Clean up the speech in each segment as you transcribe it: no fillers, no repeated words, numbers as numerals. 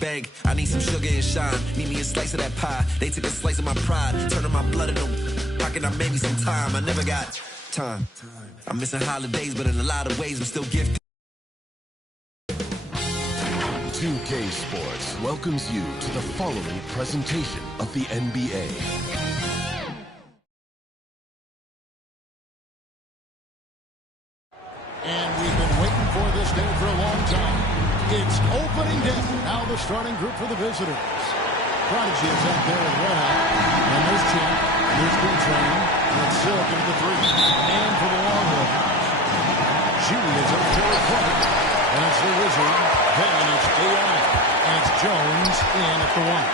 bank. I need some sugar and shine. Need me a slice of that pie. They took a slice of my pride. Turning my blood into pocket. I made me some time. I never got time. I'm missing holidays, but in a lot of ways, I'm still gifted. 2K Sports welcomes you to the following presentation of the NBA. And we've been waiting for this day for a long time. It's opening day. Now the starting group for the visitors. Prodigy is out there as well. And there's Champ. There's B-Train. And Silk into the three. And for the long one. Judy is up to the point. And it's the Wizard. Then it's AI. And it's Jones in at the one.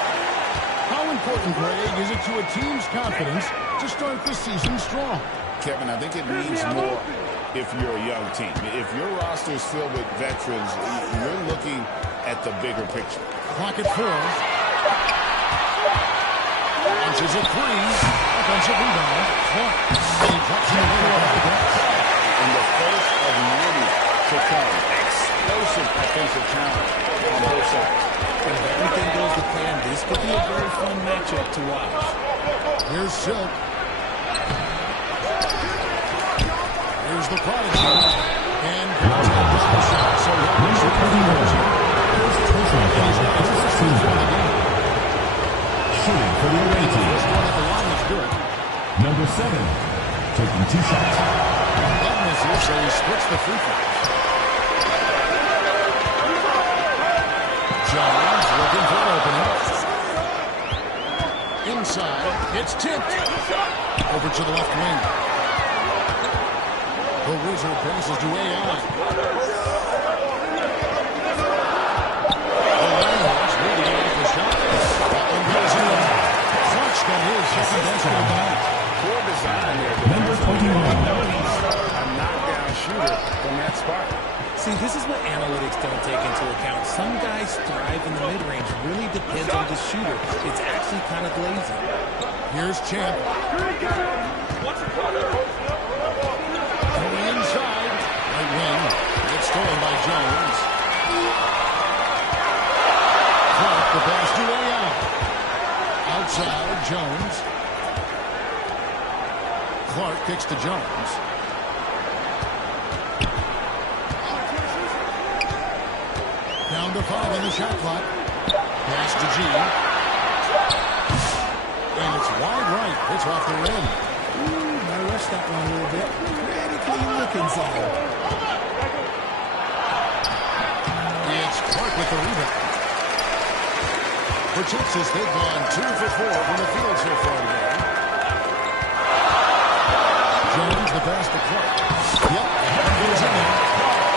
How important, Greg, is it to a team's confidence to start the season strong? Kevin, I think it means more if you're a young team. If your roster is filled with veterans, you're looking at the bigger picture. Clock at 4. Launches a three. Offensive rebound. Clark. And he drops it away. And the first of many to come. Explosive offensive talent on both sides. If everything goes to plan, this could be a very fun matchup to watch. Here's Silk. Here's the Prodigy. And contact with the shot. So he's shooting for the away team. First one at the line is good. Number 7, taking 2 shots. That misses, so he splits the free throws. Jones looking for an opening. Inside, it's tipped. Over to the left wing. The Wizard passes to AI. The Lions need to get off the shot. That one goes in. Clark's got his second basket of the night. Poor design there. Number 21. A knockdown shooter from that spot. See, this is what analytics don't take into account. Some guys thrive in the mid-range. Really depends on the shooter. It's actually kind of lazy. Here's Champ. Going inside. Right wing. It's stolen by Jones. Clark, the pass to AI. Outside, Jones. Clark kicks to Jones. Down to 5 on the shot clock. Pass to G. And it's wide right. It's off the rim. Ooh, I rushed that one a little bit. Pretty clean look inside. It's Clark with the rebound. For Texas, they've gone 2 for 4 from the field so far today. Jones, the pass to Clark. Yep, that goes in there.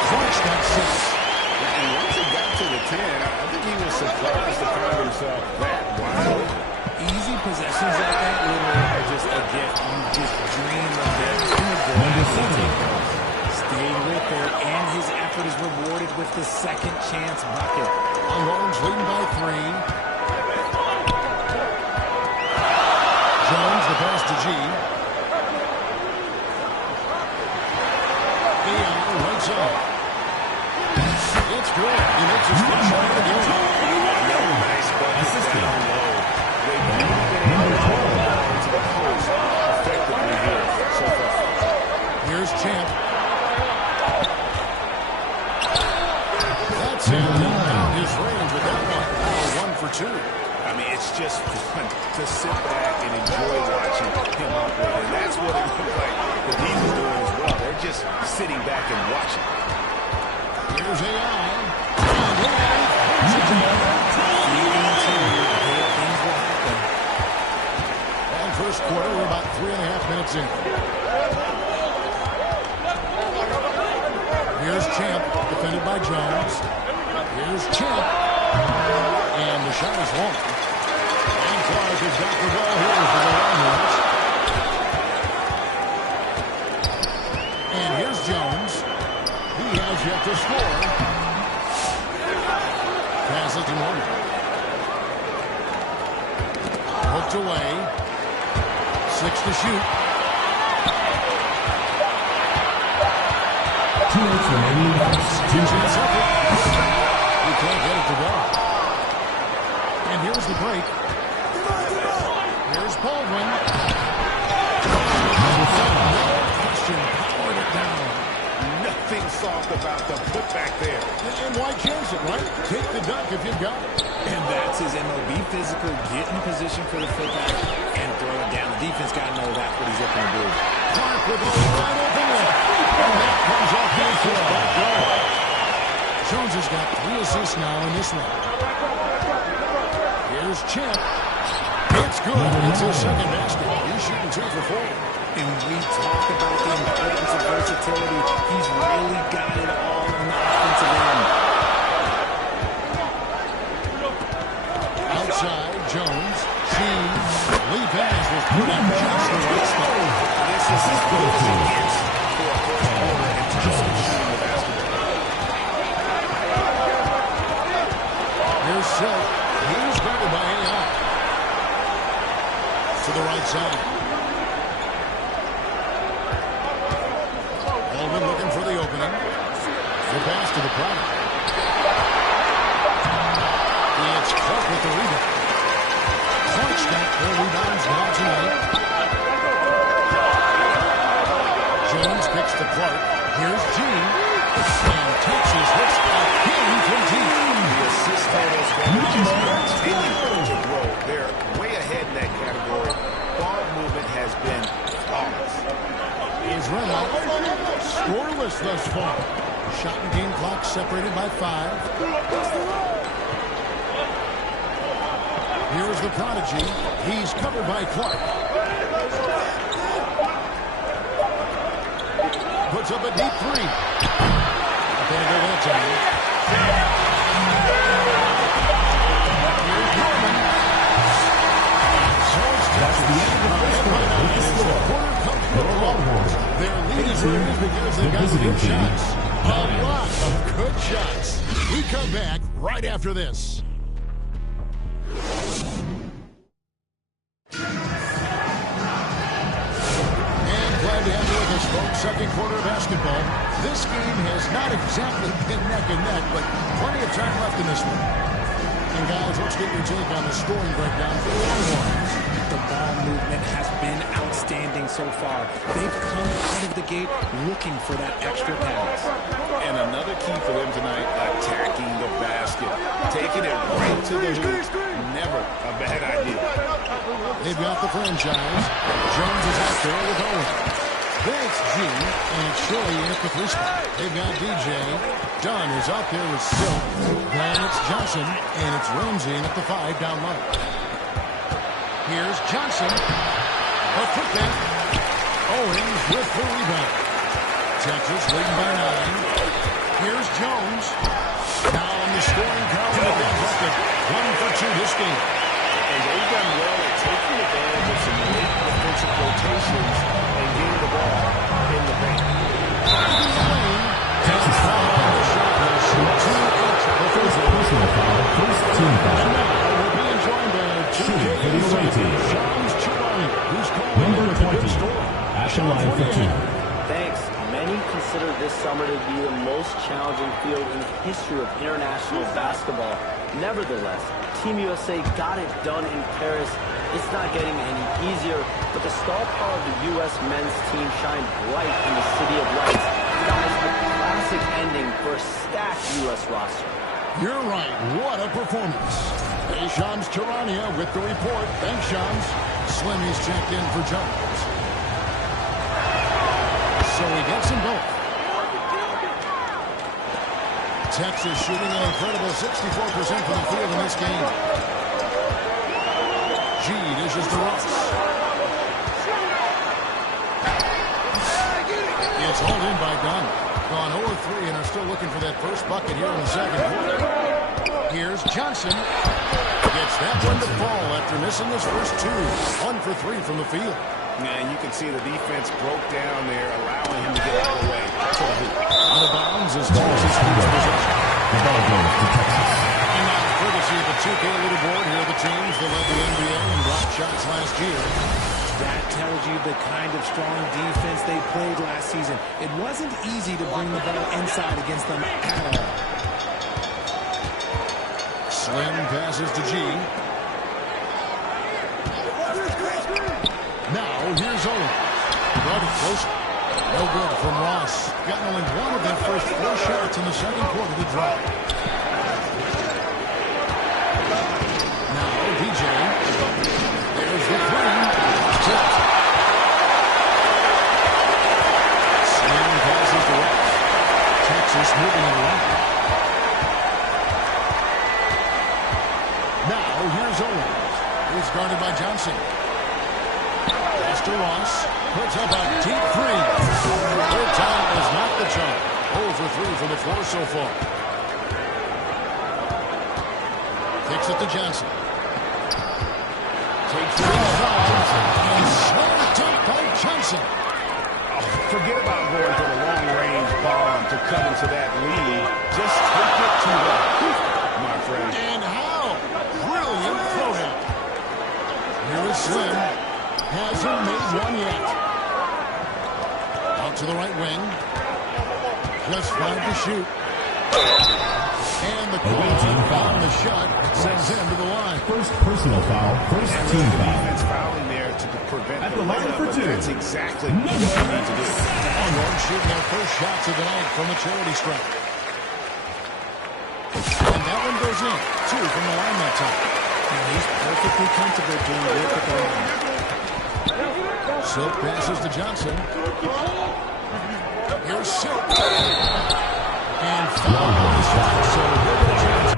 Clark's got 6. And once he got to the 10, I think he was surprised to find himself that wide. Easy possessions like that literally are just a gift. You just dream of that. Number 7. Stayed with it, and his effort is rewarded with the second chance bucket. Longhorns leading by 3. Jones, the pass to G. Right side. It's good. He makes his first shot of the game. Nice bucket Assistant. down low. They've not been able to hold to the post effectively here so far. Here's Champ. That's him. Out his range with that one. 1 for 2. I mean, it's just fun to sit back and enjoy watching him operate. And that's what it looks like the team is doing as well. They're just sitting back and watching. Here's AI. And first quarter, we're about 3.5 minutes in. Here's Champ, defended by Jones. Here's Champ. And the shot is long. And Clark has got the ball here for the Longhorns. And here's Jones. He has yet to score. Pass it to Norman. Hooked away. 6 to shoot. 2 minutes remaining in the first. 2 shots up. He can't get it to go. the break. Here's Baldwin. Question, powered it down. Nothing soft about the putback there. And why chance it, right? Take the dunk if you've got it. And that's his MO. Be physical, get in position for the putback, and throw it down. The defense got to know that's what he's looking to do. Clark with a wide open look. And that comes off the inside back door. Jones has got 3 assists now in this one. Here's Champ. It's good. It's his second basket. He's shooting 2 for 4. And we talk about the importance of versatility. He's really got it all on the offensive end. Outside, Jones. Shees. Lee pass was put in just the right spot. This is as good as it gets for a first quarter in terms of shooting the basketball. Here's Silk. He's guarded by AI. To the right side. Baldwin looking for the opening. The pass to the product. It's Clark with the rebound. Clark's got 4 rebounds now tonight. Jones kicks to Clark. Here's G. And Texas hits again from G. The assist totals continue to grow. They're way ahead in that category. Ball movement has been flawless. Here's Reynolds. Scoreless thus far. Shot and game clock separated by 5. Here's the prodigy. He's covered by Clark. Puts up a deep 3. Gonna go that time. Here's Norman. That's the end of the first quarter. With the score, your Longhorns Their lead is raised because they got good shots. A lot of good shots. We come back right after this. And glad to have you with us, folks. Second quarter of basketball. This game has not exactly been neck and neck, but plenty of time left in this one. And guys, let's get your take on the scoring breakdown for the Longhorns. The ball movement has been outstanding so far. They've come out of the gate looking for that extra pass. And another key for them tonight, attacking the basket. Taking it right to the hoop. Never a bad idea. They've got the franchise. Jones is out there with Owen. Then it's G, and it's Shirley in at the 3 spot. They've got DJ. Dunn is out there with Silk. Then it's Johnson, and it's Ramsey in at the 5 down low. Here's Johnson. A putback. Owens with the rebound. Texas leading by 9. Here's Jones. Now on the scoring column with that bucket. 1 for 2 this game. And they've done well at taking advantage of some late defensive rotations and getting the ball in the paint. Texas foul. First personal foul, first team foul. We're being joined by Shooting for the away team. Number 20, at the line for 2. Thanks. Many consider this summer to be the most challenging field in the history of international basketball. Nevertheless, Team USA got it done in Paris. It's not getting any easier, but the star power of the U.S. men's team shined bright in the City of Lights. Guys, a classic ending for a stacked U.S. roster. You're right. What a performance. Hey, Shams Charania with the report. Thanks, Shams. Slimmy's checked in for Jones. So he gets them both. Texas shooting an incredible 64% from the field in this game. G dishes to Ross. It's hauled in by Dunn. Gone 0-3 and are still looking for that first bucket here in the second quarter. Here's Johnson. Gets that one to fall after missing his first 2. 1 for 3 from the field. And you can see the defense broke down there, allowing him to get out of the way to the hoop. Out of bounds as Texas keeps possession. The ball goes to Texas. And now courtesy of the 2K leaderboard, here are the teams that led the NBA in block shots last year. That tells you the kind of strong defense they played last season. It wasn't easy to bring the ball inside against them at all. Slim passes to G. Now, here's Owen. Guarded closer. No good from Ross. Gotten only one of their first 4 shots in the second quarter to drop. Now, DJ. There's the 3. Tipped. Slam passes the ref. Texas moving it along. Now, here's Owens. He's guarded by Johnson. Pass to Ross. Puts up a deep 3. Third time is not the charm. 0 for 3 from the floor so far. Kicks it to Johnson. Takes the foul. And slammed up by Johnson. Oh, forget about going for the long-range bomb to cut into that lead. Just take it to the hoop, my friend. And how? Brilliant throwdown. Here is Slim. Hasn't made one yet. Out to the right wing. Just 5 to shoot. And the call on the shot sends him to the line. First personal foul, first team foul. Defense fouling there to prevent At the the line layup, for but 2. that's exactly what you need to do. Longhorns shooting their first shots of the night from the charity stripe. And that one goes in. 2 from the line that time. And he's perfectly comfortable doing work at the line. Silk passes to Johnson. Here's Silk. And foul on the shot. So here goes Johnson.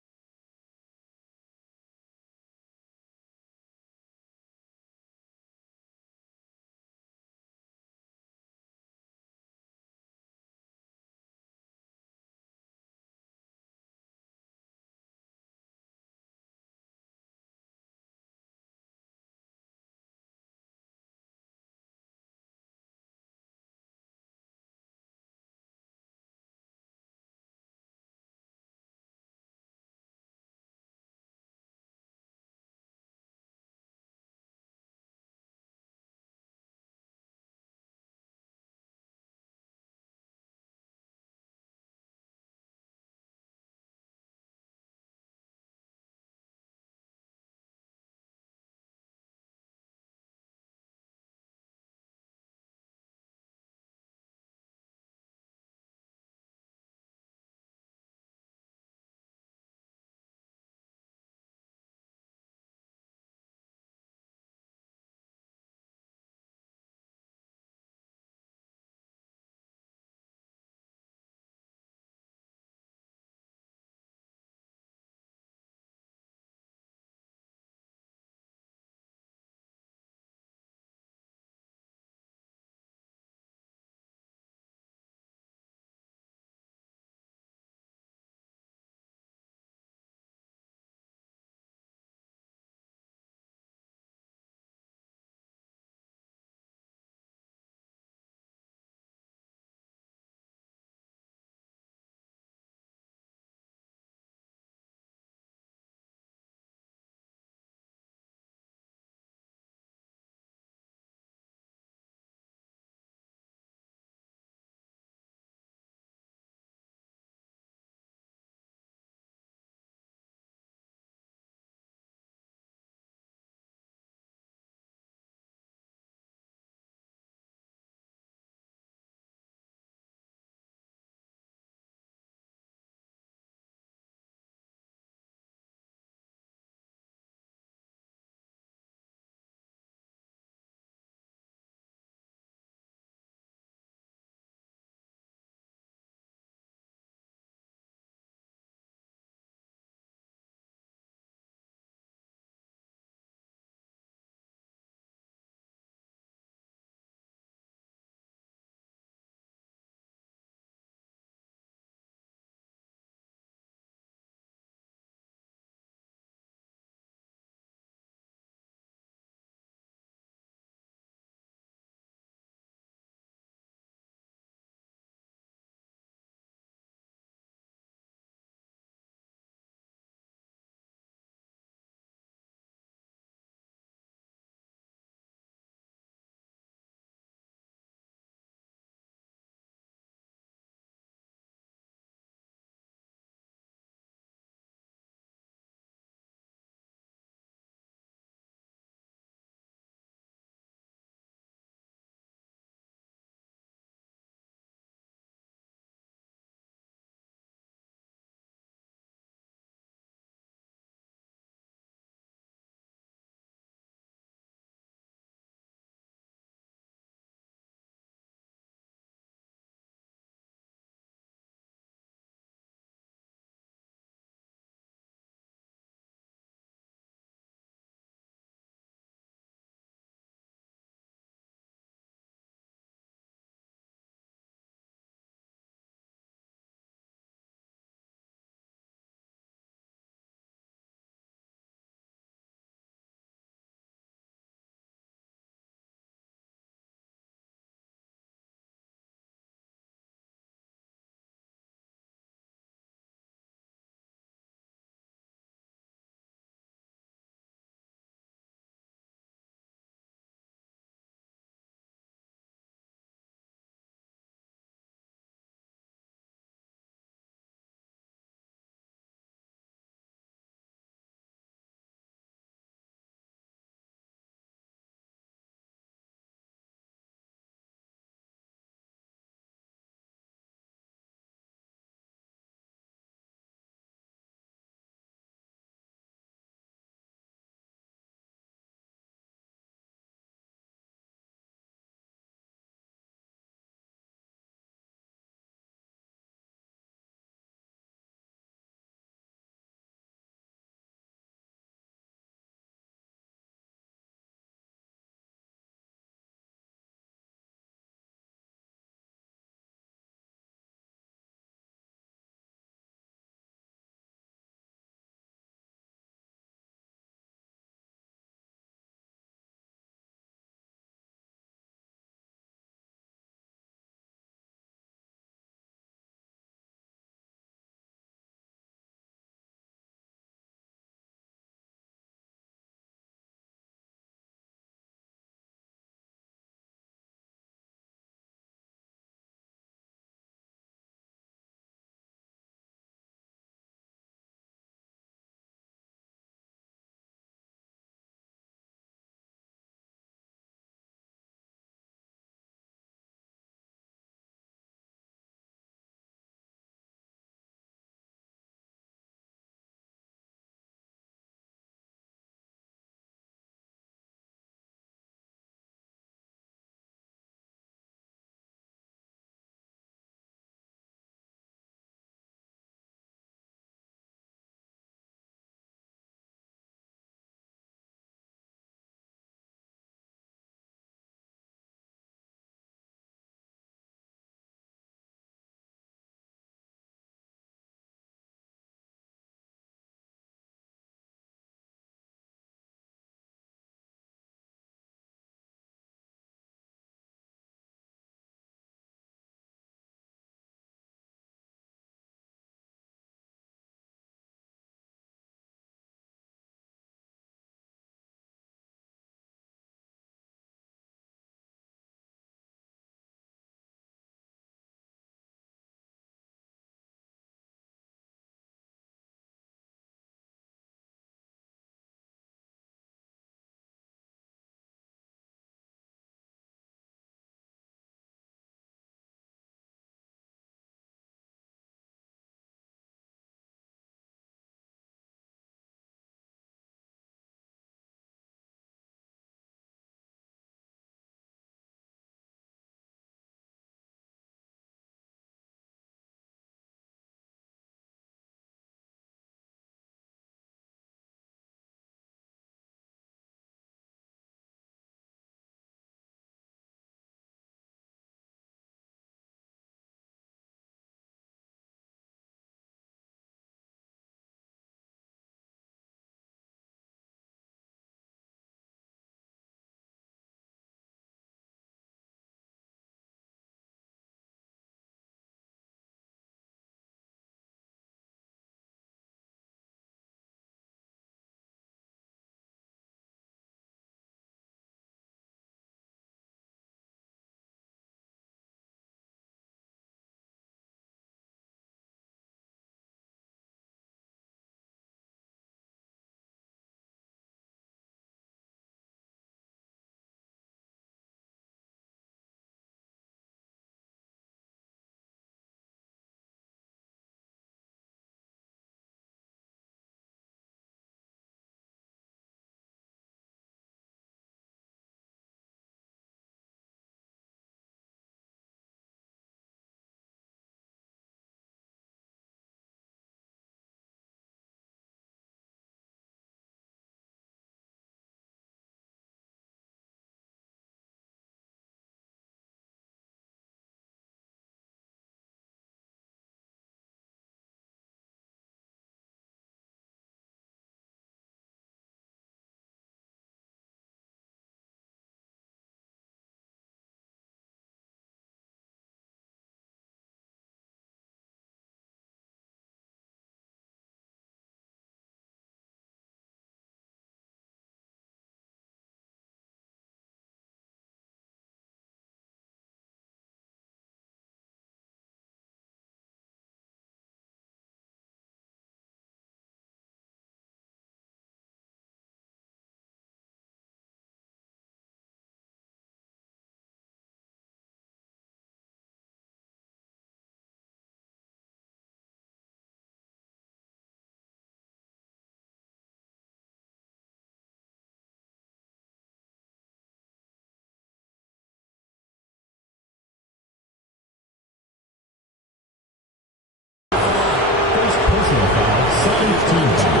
personal foul, 17 foul.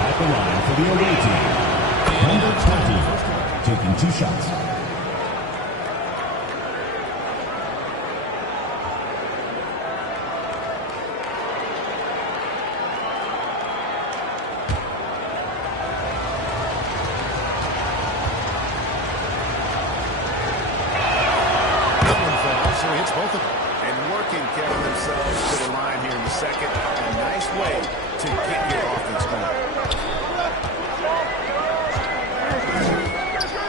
At the line for the away team, number 20, taking 2 shots. So he hits both of them. And working, getting themselves to the line here in the second. A nice way to get your offense going.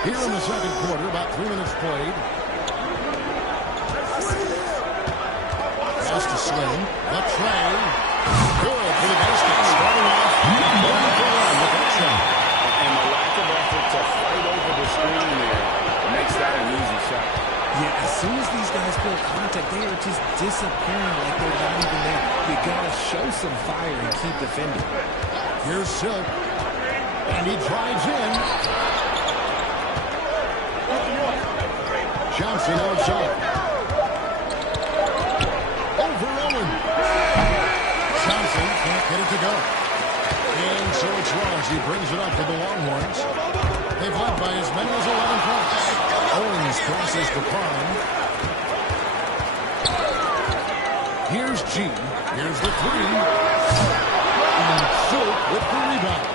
Here in the second quarter, about 3 minutes played. Pass to Slim. The tray. Good for the basket. Starting off. With that shot. And the lack of effort to fight over the screen there makes that an easy shot. Yeah, as soon as these guys feel contact, they are just disappearing like they're not even there. You gotta show some fire and keep defending. Here's Silk. And he drives in. Johnson outside. Over Owen. Johnson can't get it to go. And so it's Ross. He brings it up to the Longhorns. They've led by as many as 11 points. Owens crosses the pond. Here's G. Here's the 3. And Silk with the rebound.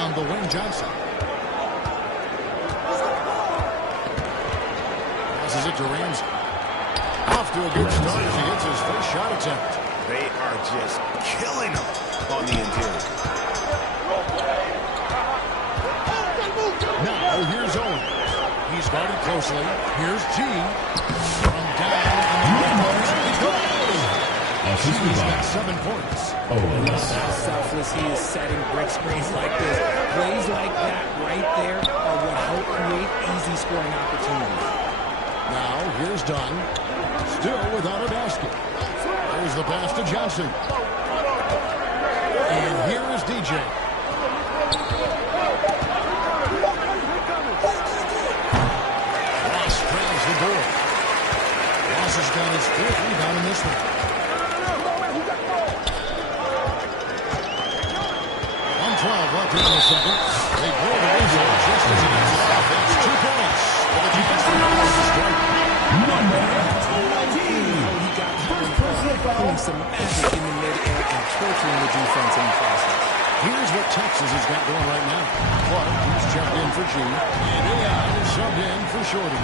On the wing, Johnson. Passes it to Ramsey. Off to a good start as he hits his first shot attempt. They are just killing them on the interior. Now here's Owen. He's guarded closely. Here's G. From down in the He's got 7 points. How selfless he is setting brick screens like this. Plays like that right there are what help create easy scoring opportunities. Now here's Dunn. Still without a basket. There's the pass to Johnson. And here is DJ. Ross trails the board. Ross has got his 4th rebound in this one. 1:12 left in the second. They blow the whistle just as he gets it off. That's 2 points. For the chance to finish the strike. Number 20. He got pulling some magic in the mid-air and torturing the defense in the process. Here's what Texas has got going right now. Clark, who's checked in for G. And AI is subbed in for Shorty.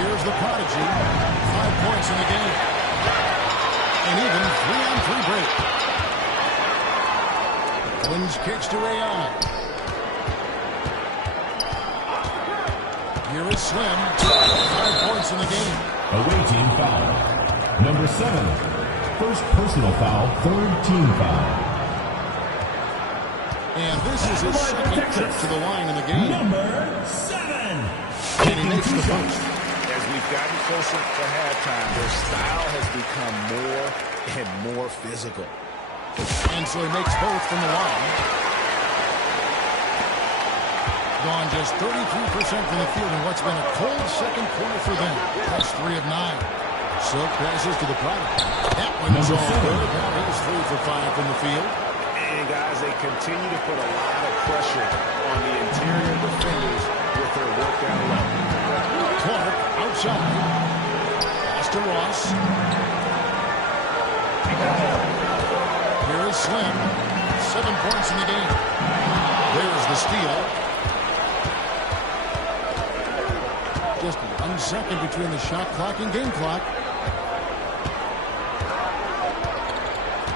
Here's the Prodigy. 5 points in the game. And even 3-on-3 break. Owens kicks to AI. Here is Slim. 5 points in the game. Away team foul. Number 7. First personal foul, 3rd team foul. And this is his second trip to the line in the game. Number 7. And he makes the first. As we've gotten closer to halftime, their style has become more and more physical. And so he makes both from the line. Gone just 33% from the field in what's been a cold second quarter for them. That's 3 of 9. Silk passes to the product. That one's all good. Now he's 3 for 5 from the field. And guys, they continue to put a lot of pressure on the interior defenders with their work down low. Clark outside. Pass to Ross. Here is Slim. 7 points in the game. There's the steal. Just 1 second between the shot clock and game clock.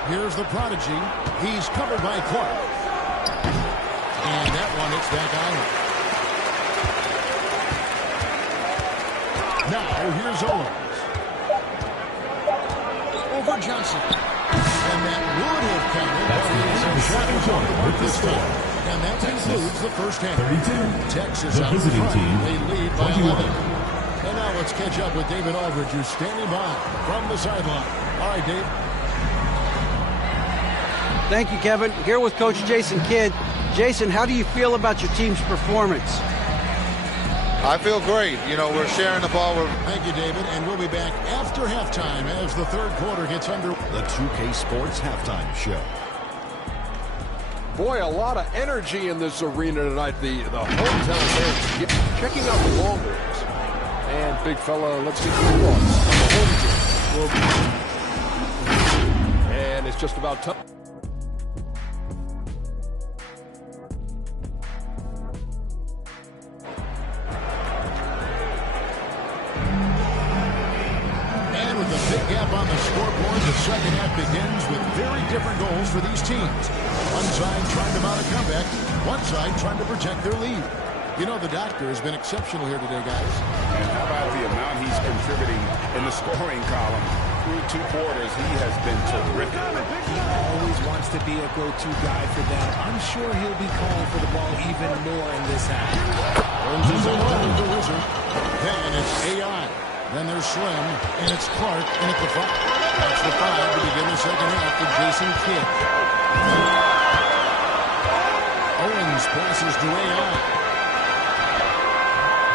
Here's the Prodigy. He's covered by Clark. And that one hits back island. Now here's Owens. Over Johnson. And that would have counted. That's the second quarter with the score. And that concludes the first half. 32. Texas The out visiting front. team, They lead by 21. 11. And now let's catch up with David Aldridge, who's standing by from the sideline. All right, Dave. Thank you, Kevin. Here with Coach Jason Kidd. Jason, how do you feel about your team's performance? I feel great. You know, we're sharing the ball. Thank you, David. And we'll be back after halftime as the third quarter gets under. The 2K Sports Halftime Show. Boy, a lot of energy in this arena tonight. The hometown fans checking out the ball games. And big fella, let's get your thoughts on the home team. And it's just about time. Gap on the scoreboard. The second half begins with very different goals for these teams. One side trying to mount a comeback, one side trying to protect their lead. You know, the doctor has been exceptional here today, guys. And how about the amount he's contributing in the scoring column? Through 2 quarters, he has been terrific. He always wants to be a go-to guy for them. I'm sure he'll be calling for the ball even more in this half. Burns is alone with the Wizard. Then it's AI. Then there's Slim, and it's Clark, and at the 5. That's the 5 to begin the second half for Jason Kidd. Owens passes to AI.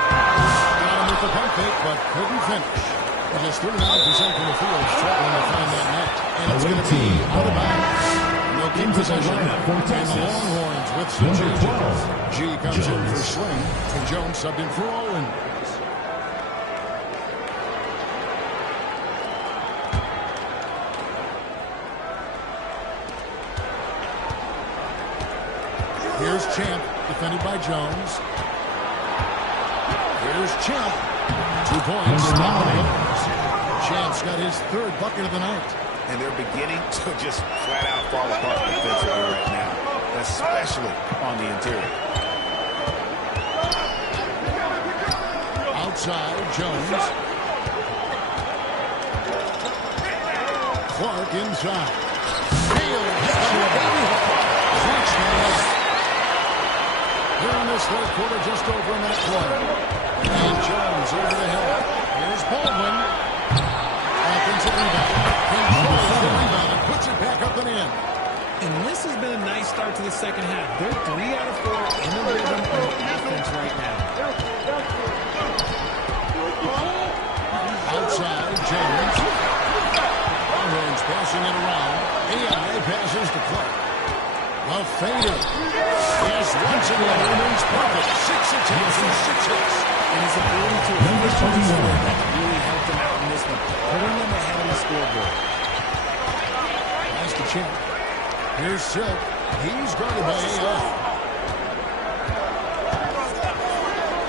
Got him with the pump fake, but couldn't finish. With just 39% from the field, struggling to find that net. And it's going to be out of bounds. They'll keep possession. And the Longhorns with some changes. G comes in for Slim, and Jones subbed in for Owens. Here's Champ, defended by Jones. Here's Champ. 2 points. Champ's got his 3rd bucket of the night. And they're beginning to just flat out fall apart defensively right now, especially on the interior. Outside, Jones. Clark inside. Here in this third quarter, just over a minute play. And Jones over the hill. Here's Baldwin. Offensive rebound. Controls the rebound. Puts it back up and in. And this has been a nice start to the second half. They're 3 out of 4 in the rhythm of offense right now. Outside, Jones. Longhorns passing it around. AI passes to Clark. A fader. Yes, once again, remains perfect. 6 attempts and 6 hits. And his ability to efficiently score that really helped him out in this one, putting them ahead on the scoreboard. That's the Champ. Here's Silk. He's guarded by AI.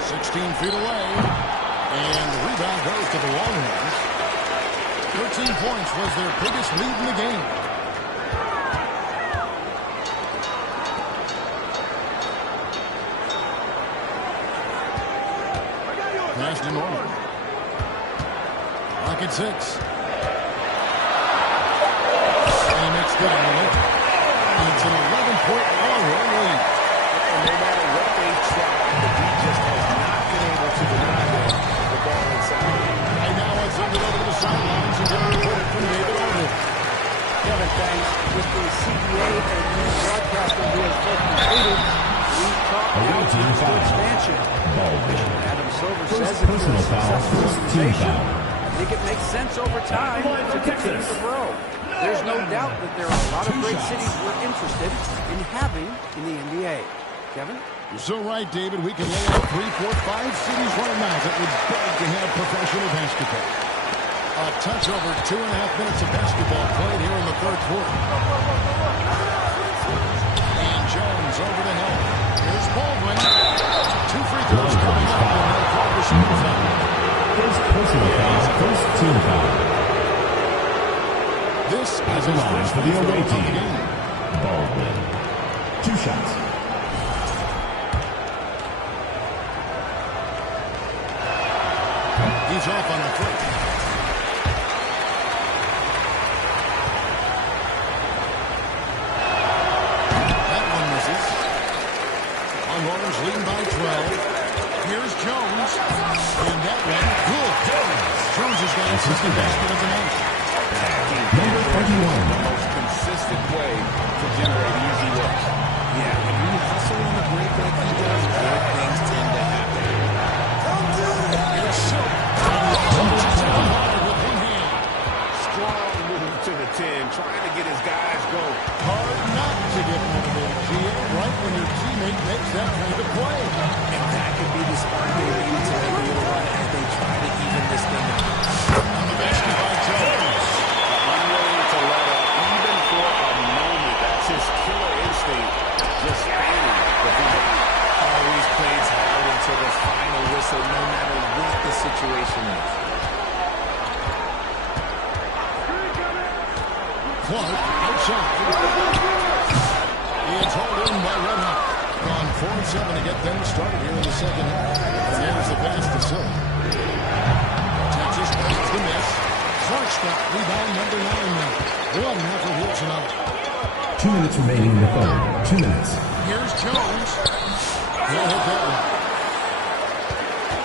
16 feet away. And the rebound goes to the Longhorns. 13 points was their biggest lead in the game. Pass to Norman. Rocket 6. And he makes good on the lip. It's an 11-point Longhorn lead. And no matter what they've tried, the beat just has not been able to deny them the ball inside. And now it's under over the sidelines and going to report it from David Arnold. Kevin, thanks. With the CBA and new broadcasting deals both completed, we've talked about the expansion. Adam Silver says it's a successful organization. I think it makes sense over time to continue to grow. There's no doubt that there are a lot of great cities we're interested in having in the NBA. Kevin? You're so right, David. We can lay out 3, 4, 5 cities right now that would beg to have professional basketball. A touch over 2.5 minutes of basketball played here in the third quarter. And Jones over the hill. Here's Baldwin. 2 free throws coming up, and they'll call the shooting foul. First personal foul, first team foul. This is the line for the away team. game. Baldwin. 2 shots. He's off on the foot. That one misses. Longhorns leading by 12. Here's Jones. And that one, good. Jones has got his second basket of the night. Number 21. The most consistent way to generate easy looks. Yeah, when you hustle on the break like he does, good things tend to happen. to the 10, trying to get his guys going. Hard not to get motivated, GA, right when your teammate makes that kind of play. And that could be the spark they need to make a little run as they try to even this thing out. On the basket by Jones. Unwilling to let up, even for a moment. That's his killer instinct, just fanning the fight. Always plays hard until the final whistle, no matter what the situation is. Clark outside. It's hauled in by Red Hot. Gone 4-7 to get things started here in the second half. And there's the pass to Silva. Texas passes the miss. Clark's got rebound number 9 now. One effort here tonight. 2 minutes remaining in the third. 2 minutes. Here's Jones. He'll hit that one.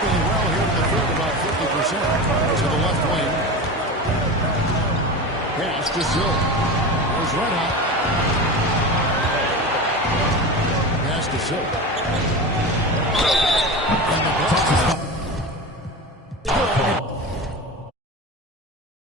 Doing well here in the third, about 50% to the left wing. Pass to Silva. There's Red Hot. Pass to Silva.